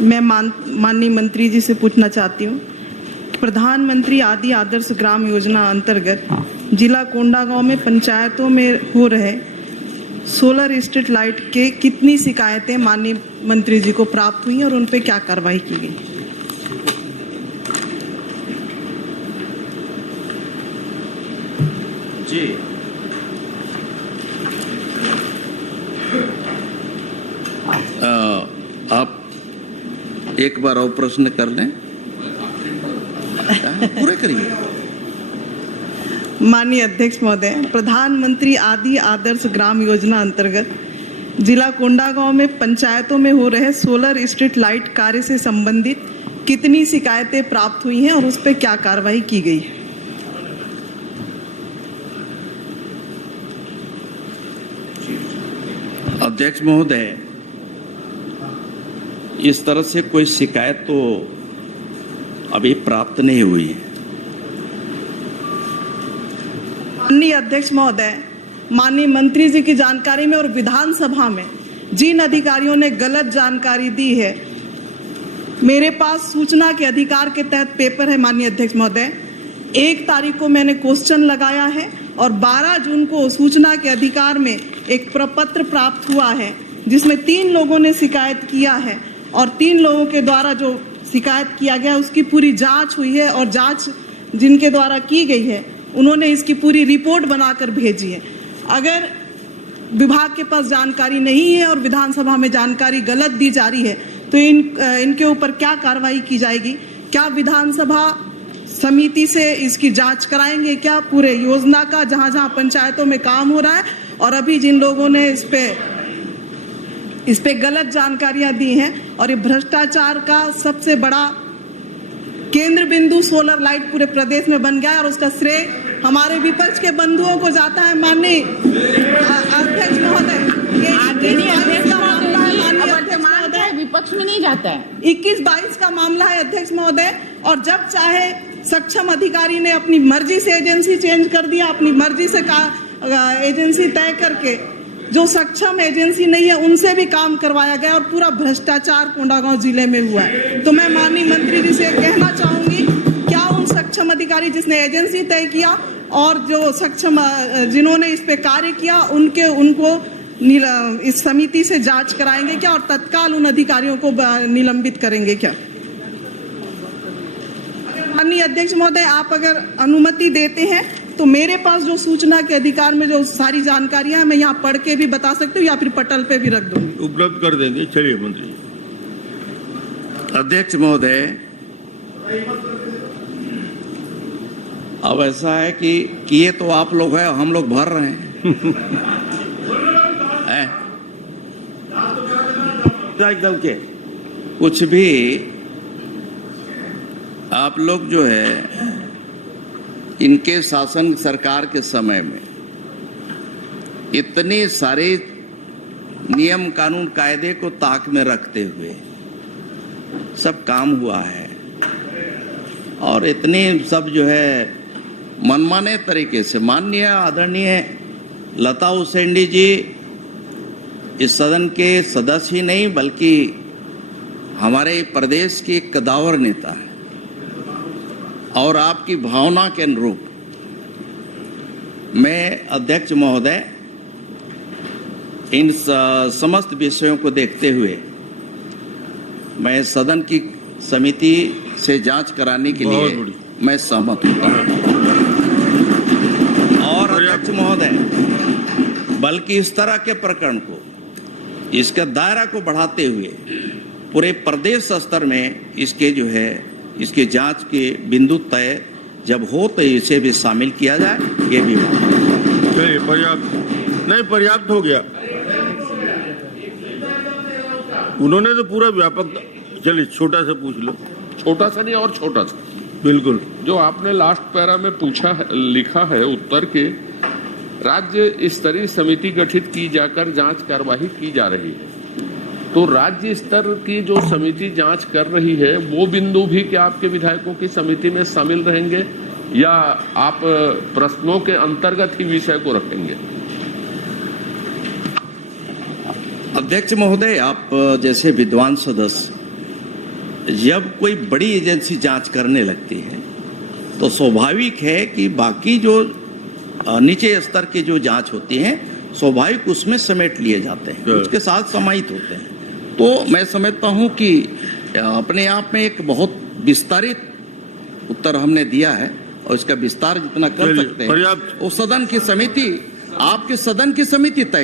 मैं माननीय मंत्री जी से पूछना चाहती हूँ, प्रधानमंत्री आदि आदर्श ग्राम योजना अंतर्गत जिला कोंडागांव में पंचायतों में हो रहे सोलर स्ट्रीट लाइट के कितनी शिकायतें माननीय मंत्री जी को प्राप्त हुई और उन पे क्या कार्रवाई की गई? जी, आप एक बार और प्रश्न कर लें, पूरे करिए। माननीय अध्यक्ष महोदय, प्रधानमंत्री आदि आदर्श ग्राम योजना अंतर्गत जिला कोंडागांव में पंचायतों में हो रहे सोलर स्ट्रीट लाइट कार्य से संबंधित कितनी शिकायतें प्राप्त हुई हैं और उस पर क्या कार्रवाई की गई है? अध्यक्ष महोदय, इस तरह से कोई शिकायत तो अभी प्राप्त नहीं हुई है। माननीय अध्यक्ष महोदय, माननीय मंत्री जी की जानकारी में और विधानसभा में जिन अधिकारियों ने गलत जानकारी दी है, मेरे पास सूचना के अधिकार के तहत पेपर है। माननीय अध्यक्ष महोदय, 1 तारीख को मैंने क्वेश्चन लगाया है और 12 जून को सूचना के अधिकार में एक प्रपत्र प्राप्त हुआ है जिसमें 3 लोगों ने शिकायत किया है और 3 लोगों के द्वारा जो शिकायत किया गया उसकी पूरी जांच हुई है और जांच जिनके द्वारा की गई है उन्होंने इसकी पूरी रिपोर्ट बनाकर भेजी है। अगर विभाग के पास जानकारी नहीं है और विधानसभा में जानकारी गलत दी जा रही है तो इनके ऊपर क्या कार्रवाई की जाएगी? क्या विधानसभा समिति से इसकी जांच कराएंगे क्या पूरे योजना का, जहां जहां पंचायतों में काम हो रहा है? और अभी जिन लोगों ने इस पे गलत जानकारियां दी हैं और ये भ्रष्टाचार का सबसे बड़ा केंद्र बिंदु सोलर लाइट पूरे प्रदेश में बन गया है और उसका श्रेय हमारे विपक्ष के बंधुओं को जाता है। माननीय अध्यक्ष महोदय, विपक्ष में नहीं जाता है। 21-22 का मामला है अध्यक्ष महोदय, और जब चाहे सक्षम अधिकारी ने अपनी मर्जी से एजेंसी चेंज कर दिया, अपनी मर्जी से एजेंसी तय करके जो सक्षम एजेंसी नहीं है उनसे भी काम करवाया गया और पूरा भ्रष्टाचार कोंडागांव जिले में हुआ है। तो मैं माननीय मंत्री जी से कहना चाहूंगी, क्या उन सक्षम अधिकारी जिसने एजेंसी तय किया और जो सक्षम जिन्होंने इस पे कार्य किया उनको इस समिति से जांच कराएंगे क्या और तत्काल उन अधिकारियों को निलंबित करेंगे क्या? माननीय अध्यक्ष महोदय, आप अगर अनुमति देते हैं तो मेरे पास जो सूचना के अधिकार में जो सारी जानकारियां हैं मैं यहाँ पढ़ के भी बता सकती हूँ या फिर पटल पे भी रख दूंगी। उपलब्ध कर देंगे। चलिए मंत्री। अध्यक्ष महोदय, अब ऐसा है कि किए तो आप लोग हैं, हम लोग भर रहे हैं। एकदम के कुछ भी आप लोग जो है इनके शासन सरकार के समय में इतने सारे नियम कानून कायदे को ताक में रखते हुए सब काम हुआ है और इतने सब जो है मनमाने तरीके से माननीय आदरणीय लता हुसैनी जी इस सदन के सदस्य ही नहीं बल्कि हमारे प्रदेश के एक कदावर नेता है और आपकी भावना के अनुरूप मैं अध्यक्ष महोदय इन समस्त विषयों को देखते हुए मैं सदन की समिति से जांच कराने के लिए मैं सहमत हूं। और अध्यक्ष महोदय, बल्कि इस तरह के प्रकरण को इसका दायरा को बढ़ाते हुए पूरे प्रदेश स्तर में इसके जो है इसके जांच के बिंदु तय जब हो तो इसे भी शामिल किया जाए। ये भी चलिए, पर्याप्त हो गया। उन्होंने तो पूरा व्यापक। चलिए छोटा सा पूछ लो। छोटा सा नहीं और छोटा सा बिल्कुल जो आपने लास्ट पैरा में पूछा है, लिखा है उत्तर के, राज्य स्तरीय समिति गठित की जाकर जांच कार्यवाही की जा रही है। तो राज्य स्तर की जो समिति जांच कर रही है वो बिंदु भी क्या आपके विधायकों की समिति में शामिल रहेंगे या आप प्रश्नों के अंतर्गत ही विषय को रखेंगे? अध्यक्ष महोदय, आप जैसे विद्वान सदस्य जब कोई बड़ी एजेंसी जांच करने लगती है तो स्वाभाविक है कि बाकी जो नीचे स्तर के जो जांच होती हैं स्वाभाविक उसमें समेट लिए जाते हैं, उसके साथ समाहित होते हैं। तो मैं समझता हूं कि अपने आप में एक बहुत विस्तारित उत्तर हमने दिया है और इसका विस्तार जितना कर सकते हैं पर्याप्त। वो सदन की समिति, आपके सदन की समिति तय